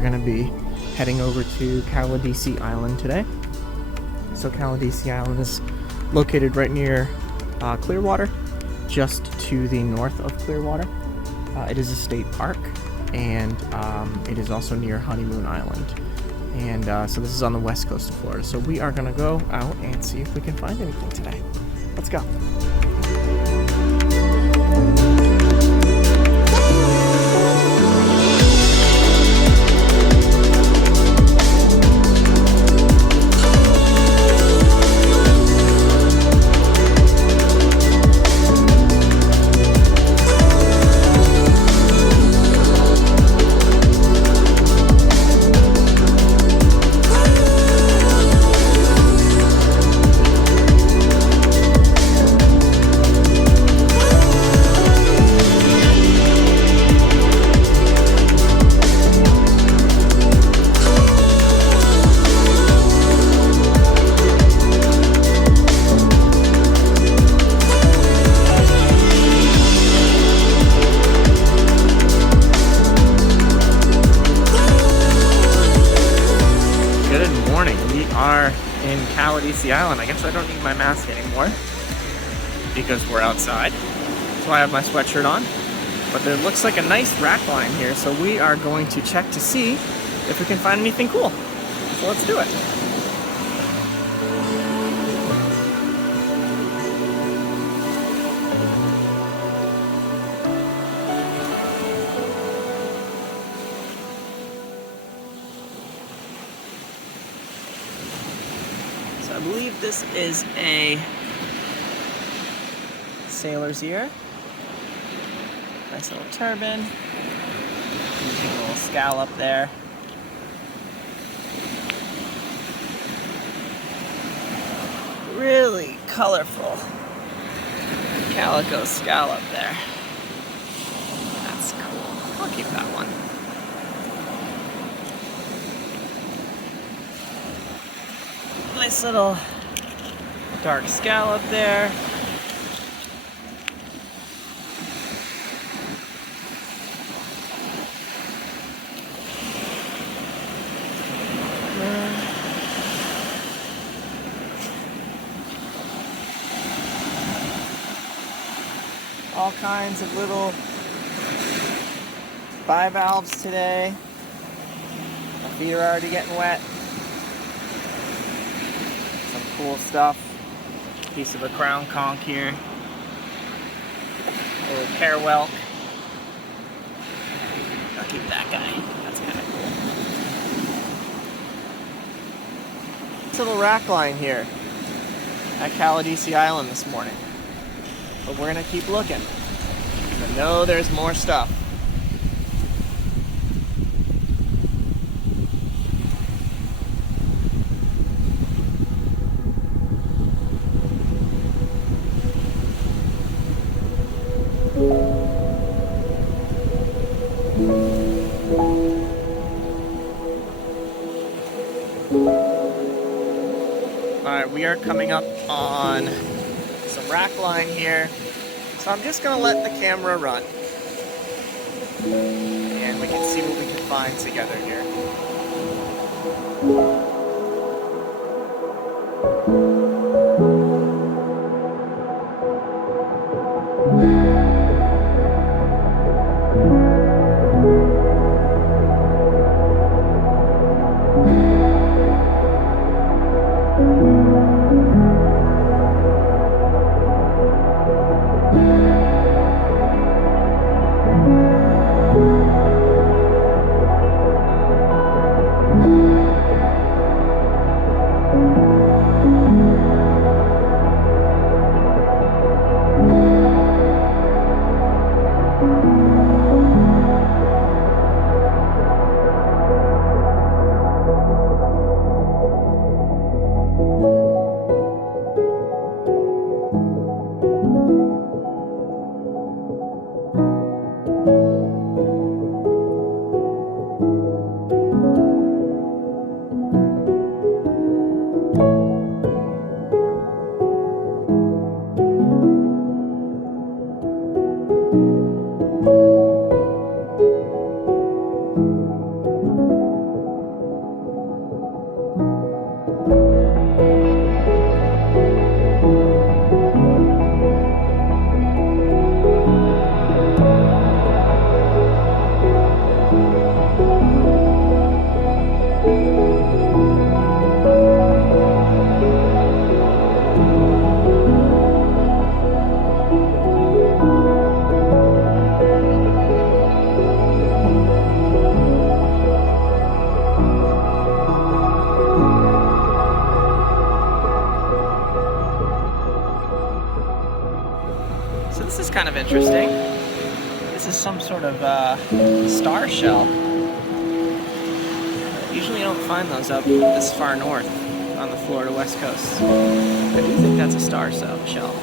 are going to be heading over to Caladesi Island today. So Caladesi Island is located right near Clearwater, just to the north of Clearwater. It is a state park, and it is also near Honeymoon Island. And so this is on the west coast of Florida. So we are going to go out and see if we can find anything today. Let's go. In Caladesi Island. I guess I don't need my mask anymore because we're outside. That's why I have my sweatshirt on. But there looks like a nice rack line here, so we are going to check to see if we can find anything cool. So let's do it. I believe this is a sailor's ear. Nice little turban. A little scallop there. Really colorful calico scallop there. That's cool. I'll keep that one. Nice little dark scallop there. All kinds of little bivalves today. My feet are already getting wet. Cool stuff. Piece of a crown conch here. A little pear whelk. I'll keep that guy. That's kind of cool. This little rack line here at Caladesi Island this morning. But we're gonna keep looking. I know there's more stuff. Alright, we are coming up on some rack line here, so I'm just going to let the camera run and we can see what we can find together here. interesting. This is some sort of star shell. Usually you don't find those up this far north on the Florida West Coast. I do think that's a star shell.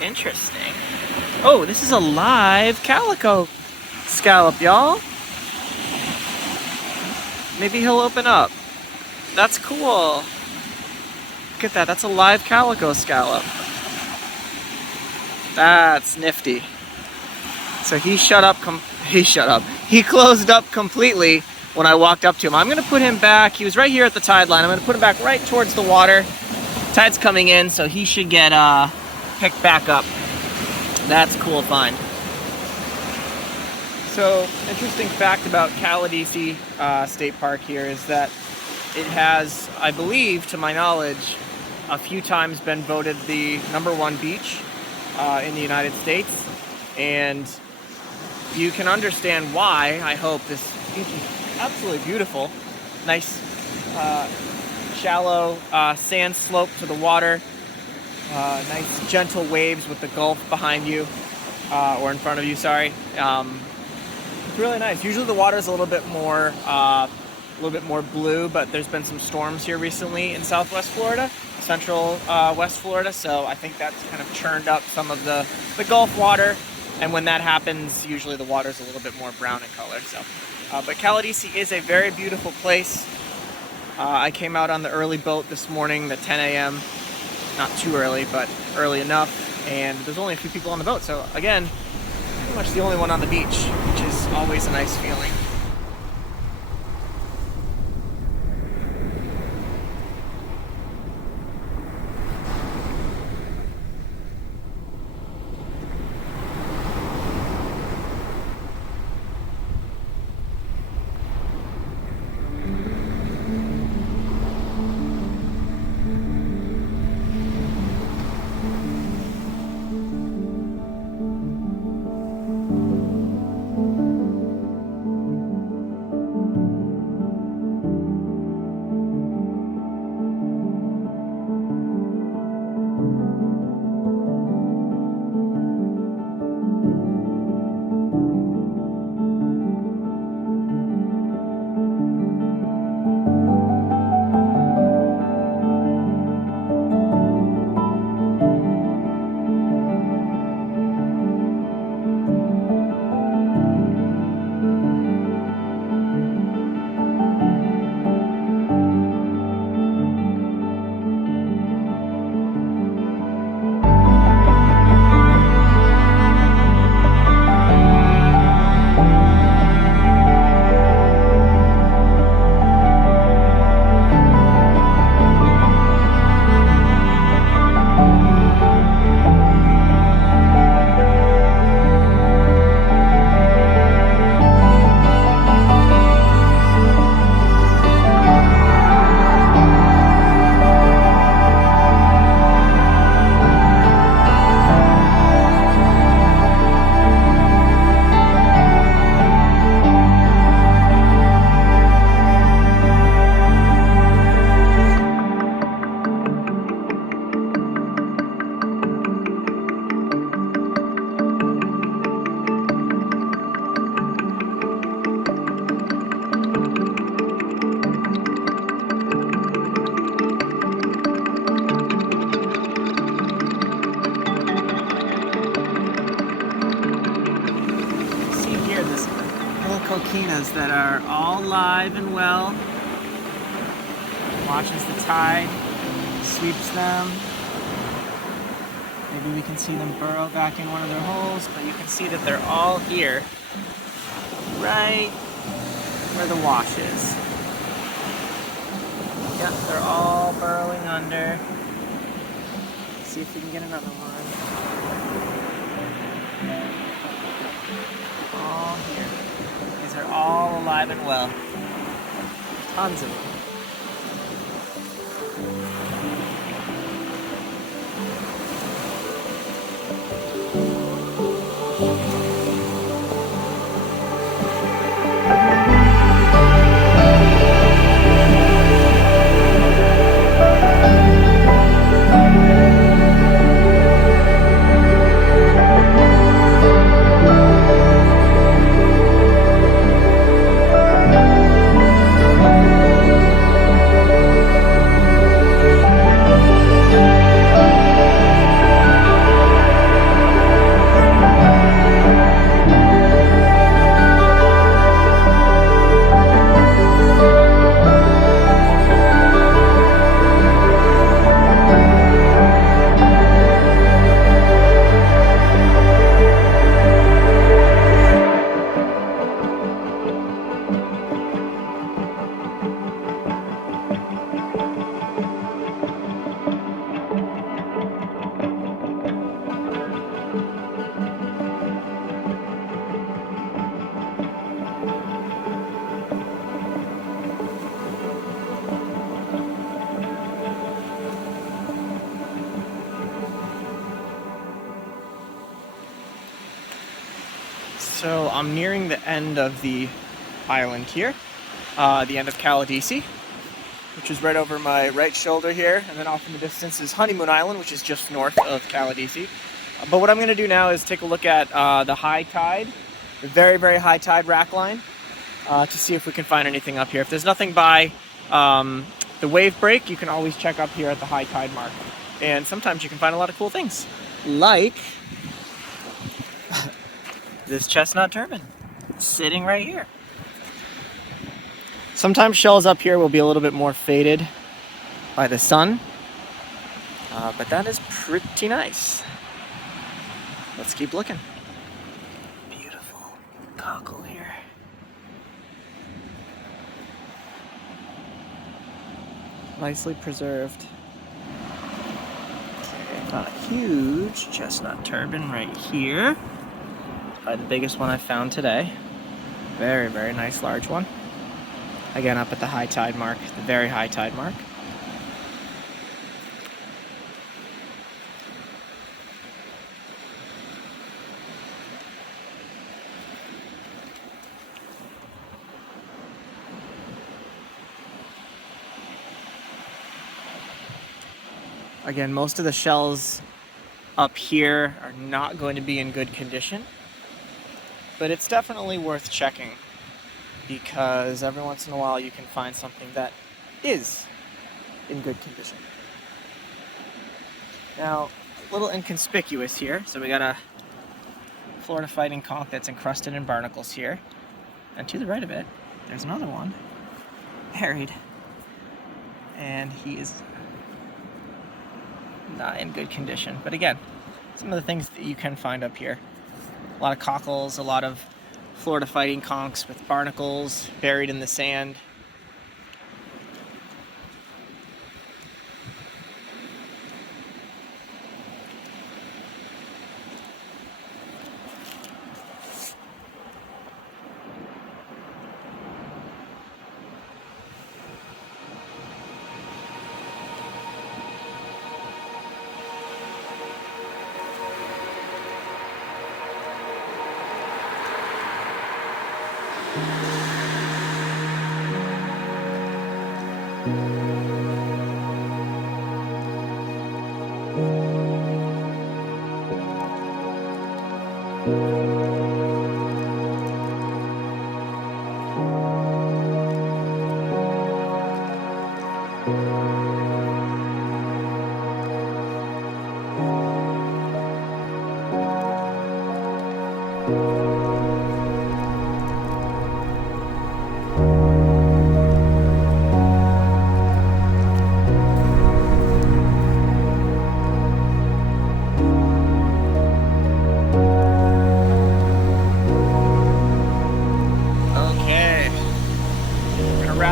Interesting. Oh, this is a live calico scallop, y'all. Maybe he'll open up. That's cool. Look at that. That's a live calico scallop. That's nifty. So he closed up completely when I walked up to him. I'm gonna put him back. He was right here at the tide line. I'm gonna put him back right towards the water. Tide's coming in, so he should get picked back up. That's a cool find. So, interesting fact about Caladesi State Park here is that it has, I believe, to my knowledge, a few times been voted the #1 beach in the United States. And you can understand why, I hope. This beach is absolutely beautiful. Nice, shallow sand slope to the water. Nice gentle waves with the Gulf behind you, or in front of you, sorry. It's really nice. Usually the water is a little bit more blue, but there's been some storms here recently in Southwest Florida, Central West Florida, so I think that's kind of churned up some of the Gulf water, and when that happens, usually the water is a little bit more brown in color. So, but Caladesi is a very beautiful place. I came out on the early boat this morning, the 10 a.m. Not too early, but early enough, and there's only a few people on the boat, so again, pretty much the only one on the beach, which is always a nice feeling. Coquinas that are all live and well. Watches the tide, sweeps them. Maybe we can see them burrow back in one of their holes, but you can see that they're all here, right where the wash is. Yep, they're all burrowing under. Let's see if we can get another one. All here. These are all alive and well. Tons of them. So I'm nearing the end of the island here, the end of Caladesi, which is right over my right shoulder here, and then off in the distance is Honeymoon Island, which is just north of Caladesi. But what I'm going to do now is take a look at the high tide, the very, very high tide rack line, to see if we can find anything up here. If there's nothing by the wave break, you can always check up here at the high tide mark. And sometimes you can find a lot of cool things, like this chestnut turban sitting right here. Sometimes shells up here will be a little bit more faded by the sun, but that is pretty nice. Let's keep looking. Beautiful cockle here. Nicely preserved. Okay, got a huge chestnut turban right here. The biggest one I found today. Very, very nice large one. Again, up at the high tide mark, the very high tide mark. Again, most of the shells up here are not going to be in good condition. But it's definitely worth checking, because every once in a while you can find something that is in good condition. Now, a little inconspicuous here, so we got a Florida fighting conch that's encrusted in barnacles here. And to the right of it, there's another one buried, and he is not in good condition. But again, some of the things that you can find up here. A lot of cockles, a lot of Florida fighting conchs with barnacles buried in the sand.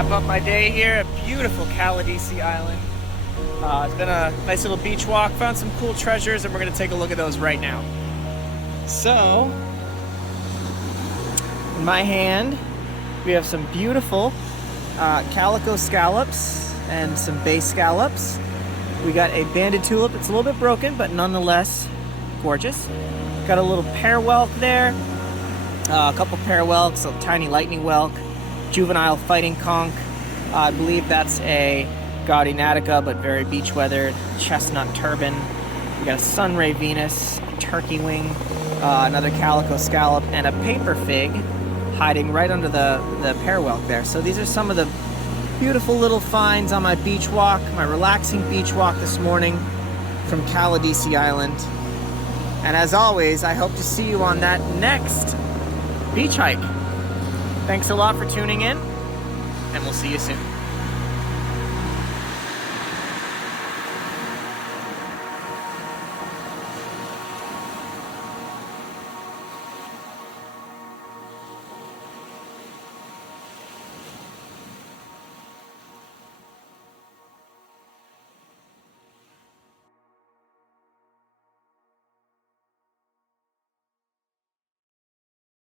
wrap up my day here at beautiful Caladesi Island. It's been a nice little beach walk, found some cool treasures, and we're gonna take a look at those right now. So, in my hand, we have some beautiful calico scallops and some bay scallops. We got a banded tulip. It's a little bit broken, but nonetheless gorgeous. Got a little pear whelk there, a couple pear whelks, a tiny lightning whelk, juvenile fighting conch. I believe that's a gaudy natica, but very beach weathered. Chestnut turban. We got a sunray Venus, a turkey wing, another calico scallop, and a paper fig hiding right under the pear whelk there. So these are some of the beautiful little finds on my beach walk, my relaxing beach walk this morning from Caladesi Island. And as always, I hope to see you on that next beach hike. Thanks a lot for tuning in, and we'll see you soon.